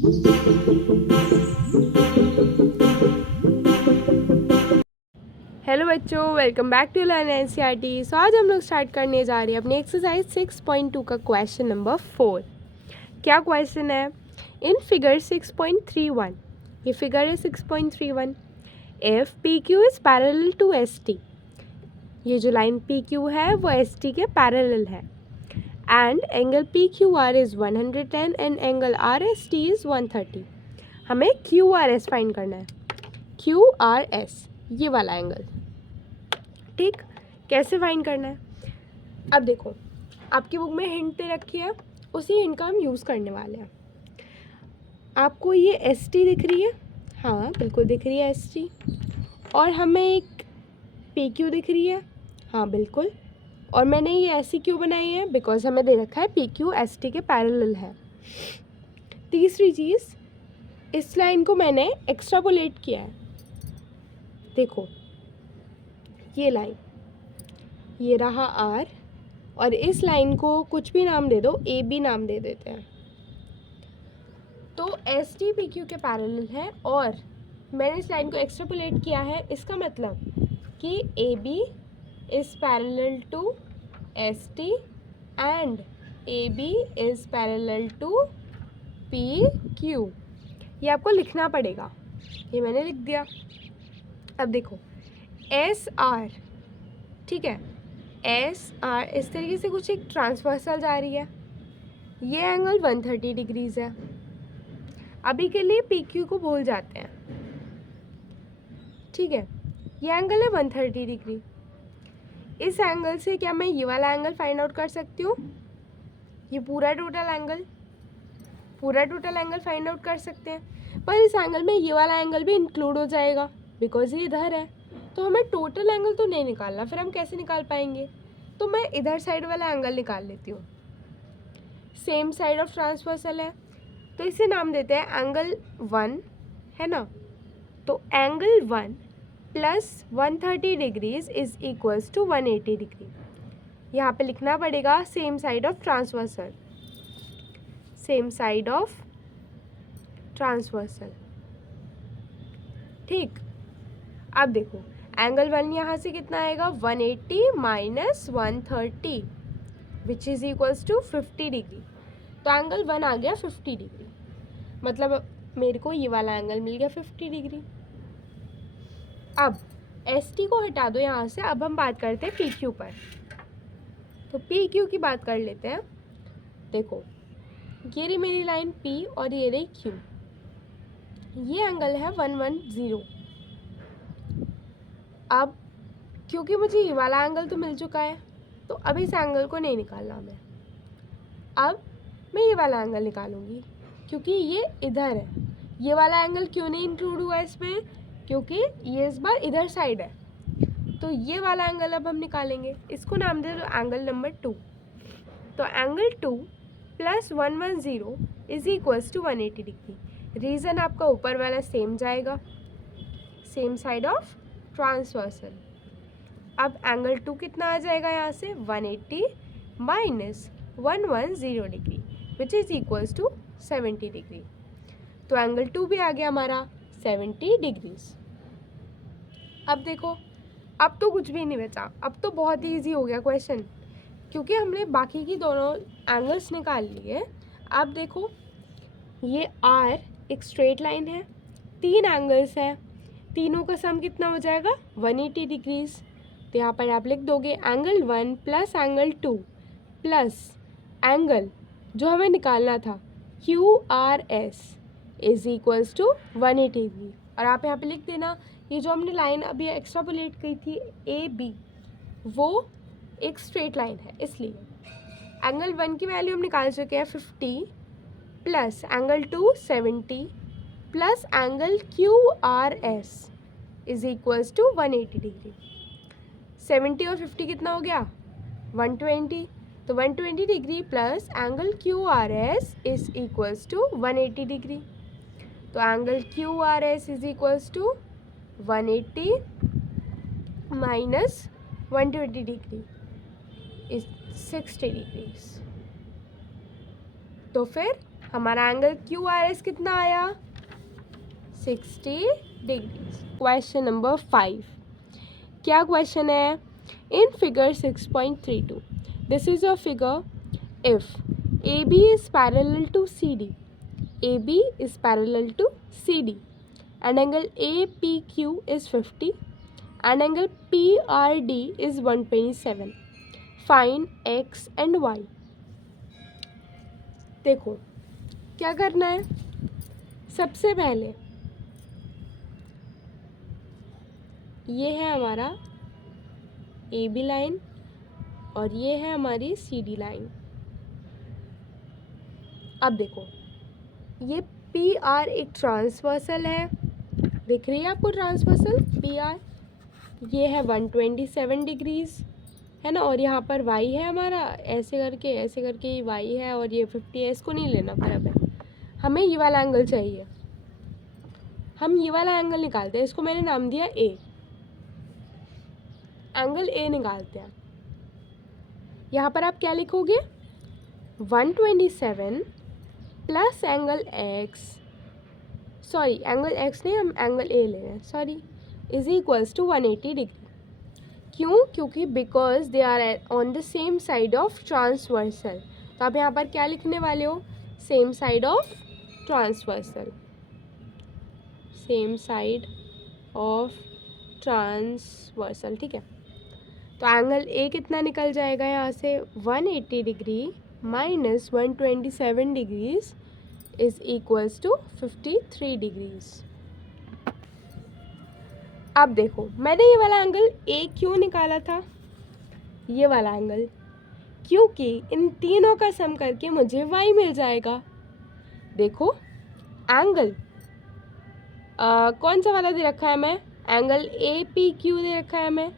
Hello बच्चों, welcome back to learn NCERT. So आज हम लोग स्टार्ट करने जा रहे हैं अपनी एक्सरसाइज 6.2 का क्वेश्चन नंबर 4। क्या क्वेश्चन है? इन फिगर 6.31, ये फिगर है 6.31, if P Q is parallel to S T, ये जो लाइन पी क्यू है वो एस टी के पैरेलल है, and angle P Q R is 110 and angle R S T is 130। हमें क्यू आर एस फाइंड करना है, क्यू आर एस ये वाला एंगल। ठीक, कैसे फाइंड करना है? अब देखो, आपकी बुक में हिंट दे रखी है, उसी हिंट का हम यूज़ करने वाले हैं। आपको ये एस टी दिख रही है? हाँ बिल्कुल दिख रही है एस टी। और हमें एक पी क्यू दिख रही है? हाँ बिल्कुल। और मैंने ये ऐसी क्यों बनाई है? बिकॉज हमें दे रखा है पी क्यू एस टी के पैरेलल है। तीसरी चीज़, इस लाइन को मैंने एक्स्ट्रापोलेट किया है। देखो ये लाइन, ये रहा आर, और इस लाइन को कुछ भी नाम दे दो, ए बी नाम दे देते हैं। तो एस टी पी क्यू के पैरेलल है और मैंने इस लाइन को एक्स्ट्रापोलेट किया है। इसका मतलब कि A B is parallel to S T and A B is parallel to P Q. ये आपको लिखना पड़ेगा, ये मैंने लिख दिया। अब देखो एस आर, ठीक है, एस आर इस तरीके से कुछ एक ट्रांसवर्सल जा रही है। ये एंगल 130 डिग्रीज है। अभी के लिए पी क्यू को भूल जाते हैं, ठीक है। ये एंगल है 130 डिग्री। इस एंगल से क्या मैं ये वाला एंगल फाइंड आउट कर सकती हूँ? ये पूरा टोटल एंगल फाइंड आउट कर सकते हैं, पर इस एंगल में ये वाला एंगल भी इंक्लूड हो जाएगा बिकॉज ये इधर है। तो हमें टोटल एंगल तो नहीं निकालना, फिर हम कैसे निकाल पाएंगे? तो मैं इधर साइड वाला एंगल निकाल लेती हूँ। सेम साइड ऑफ ट्रांसवर्सल है तो इसे नाम देते हैं एंगल 1, है ना। तो angle 1 plus 130 degrees is equals to 180 degree. यहाँ पे लिखना पड़ेगा same side of transversal, same side of transversal. ठीक, अब देखो एंगल 1 यहाँ से कितना आएगा? 180 minus 130 which is equals to 50 degree. तो एंगल 1 आ गया 50 डिग्री, मतलब मेरे को ये वाला एंगल मिल गया 50 डिग्री। अब एस टी को हटा दो यहाँ से, अब हम बात करते हैं पी क्यू पर। तो पी क्यू की बात कर लेते हैं। देखो ये रही मेरी लाइन पी और ये रही क्यू। ये एंगल है 110। अब क्योंकि मुझे ये वाला एंगल तो मिल चुका है तो अब इस एंगल को नहीं निकालना मैं। अब मैं ये वाला एंगल निकालूंगी क्योंकि ये इधर है। ये वाला एंगल क्यों नहीं इंक्लूड हुआ इसमें? क्योंकि ये इस बार इधर साइड है। तो ये वाला एंगल अब हम निकालेंगे, इसको नाम दे दो एंगल नंबर 2। तो angle 2 plus 110 is equals to 180 degree. Reason आपका ऊपर वाला सेम जाएगा, सेम साइड ऑफ ट्रांसवर्सल। अब एंगल 2 कितना आ जाएगा यहाँ से? 180 minus 110 degree which is equals to 70 degree. तो एंगल 2 भी आ गया हमारा 70 डिग्रीज। अब देखो, अब तो कुछ भी नहीं बचा, अब तो बहुत ही ईजी हो गया क्वेश्चन क्योंकि हमने बाकी की दोनों एंगल्स निकाल लिए। अब देखो ये आर एक स्ट्रेट लाइन है, 3 एंगल्स हैं, तीनों का सम कितना हो जाएगा? 180 डिग्रीज। तो यहाँ पर आप लिख दोगे angle 1 plus angle 2 plus angle जो हमें निकालना था Q R S is equals to 180 degree. और आप यहाँ पे लिख देना ये जो हमने लाइन अभी एक्स्ट्रापोलेट की थी ए बी, वो एक स्ट्रेट लाइन है, इसलिए एंगल 1 की वैल्यू हम निकाल चुके हैं 50 प्लस एंगल 2 70 प्लस angle q R S is equals to 180 degree. 70 और 50 कितना हो गया? 120। तो 120 degree plus angle q R S is equals to 180 degree. तो angle q R S is equals to 180 minus 120 degree is 60 degrees. तो फिर हमारा एंगल QRS कितना आया? 60 डिग्रीज। क्वेश्चन नंबर 5, क्या क्वेश्चन है? In figure 6.32 this is a figure if AB is parallel to CD, AB is parallel to CD and angle APQ is 50 and angle PRD is 127. Find X and Y. देखो क्या करना है, सबसे पहले ये है हमारा AB लाइन और ये है हमारी CD लाइन। अब देखो ये PR एक ट्रांसवर्सल है, दिख रही है आपको ट्रांसवर्सल PR, ये है 127 डिग्रीज है ना, और यहाँ पर Y है हमारा, ऐसे करके ये Y है और ये 50 है, इसको नहीं लेना फर्क है, हमें ये वाला एंगल चाहिए। हम ये वाला एंगल निकालते हैं, इसको मैंने नाम दिया A, एंगल A निकालते हैं। यहाँ पर आप क्या लिखोगे? 127 plus angle X, sorry angle X नहीं, हम एंगल A ले रहे हैं, sorry, is equals to 180 degree. क्यों? क्योंकि because they are on the same side of transversal. तो आप यहाँ पर क्या लिखने वाले हो? Same side of transversal, same side of transversal, ठीक है। तो एंगल A कितना निकल जाएगा यहाँ से? 180 degree minus 127 degrees is equals to 53 degrees. अब देखो मैंने ये वाला एंगल A क्यों निकाला था, ये वाला एंगल, क्योंकि इन तीनों का सम करके मुझे Y मिल जाएगा। देखो एंगल कौन सा वाला दे रखा है मैं? एंगल APQ दे रखा है मैं,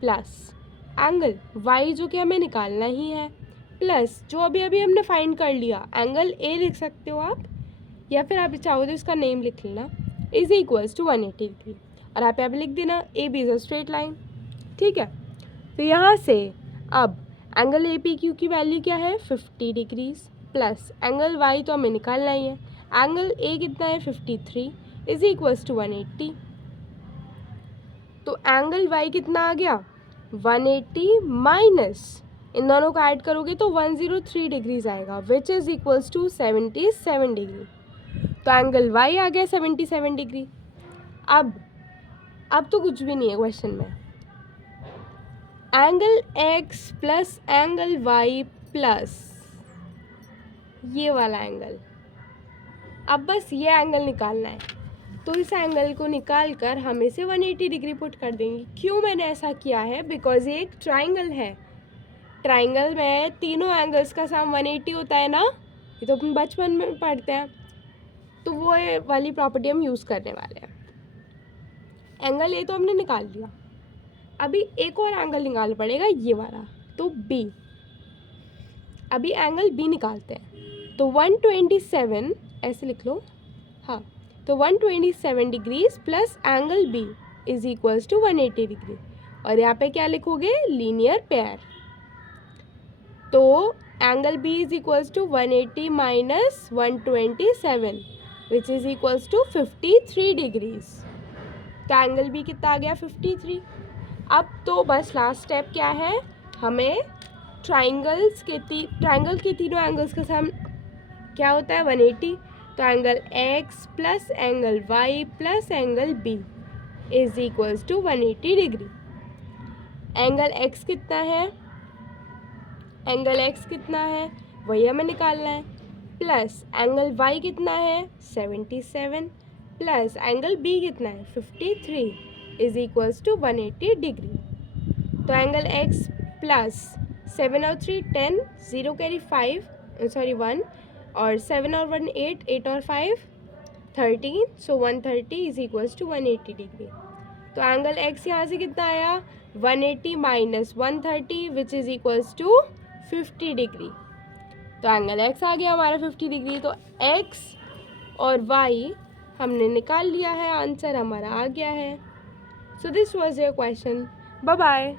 प्लस एंगल Y जो कि हमें निकालना ही है, प्लस जो अभी हमने फाइंड कर लिया एंगल A लिख सकते हो आप, या फिर आप चाहो तो इसका नेम लिख लेना, इज इक्वल्स टू 180 डिग्री, और आप यहाँ पे लिख देना AB is a straight line, ठीक है। तो यहाँ से अब एंगल APQ की वैल्यू क्या है? 50 डिग्रीज, प्लस एंगल Y तो हमें निकालना ही है, एंगल A कितना है? 53 इज इक्वल्स टू 180। तो एंगल Y कितना आ गया? 180 माइनस इन दोनों को ऐड करोगे तो 103 डिग्रीज आएगा, which is equals to 77 degree. तो एंगल Y आ गया 77 डिग्री। अब तो कुछ भी नहीं है क्वेश्चन में, angle X plus angle Y plus ये वाला एंगल, अब बस ये एंगल निकालना है। तो इस एंगल को निकाल कर हम इसे 180 डिग्री पुट कर देंगे। क्यों मैंने ऐसा किया है? बिकॉज ये एक ट्राइंगल है, ट्राइंगल में तीनों एंगल्स का सम 180 होता है ना, ये तो अपन बचपन में पढ़ते हैं, तो वो वाली प्रॉपर्टी हम यूज़ करने वाले हैं। एंगल A तो हमने निकाल लिया, अभी एक और एंगल निकालना पड़ेगा, ये वाला, तो B। अभी एंगल B निकालते हैं, तो 127 ऐसे लिख लो, हाँ, तो 127 degrees plus angle B is equals to 180 degree, और यहाँ पे क्या लिखोगे? Linear pair. तो angle B is equals to 180 minus 127 which is equals to 53 degrees. तो एंगल B कितना आ गया? 53। अब तो बस लास्ट स्टेप क्या है, हमें ट्राइंगल के तीनों एंगल्स का सम क्या होता है? 180। तो angle X plus angle Y plus angle B is equals to 180 degree. Angle X कितना है? एंगल X कितना है वही हमें निकालना है, प्लस एंगल Y कितना है? 77, प्लस एंगल B कितना है? 53 इज इक्वल्स टू 180 डिग्री। तो एंगल X प्लस 7 और 3 10, 0 कैरी 1, और 7 और 1 8, 8 और 5 13, so 130 is equals to 180 degree. तो एंगल X यहाँ से कितना आया? 180 minus 130 which is equals to 50 degree. तो एंगल X आ गया हमारा 50 डिग्री। तो X और Y हमने निकाल लिया है, आंसर हमारा आ गया है। So this was your question. Bye bye.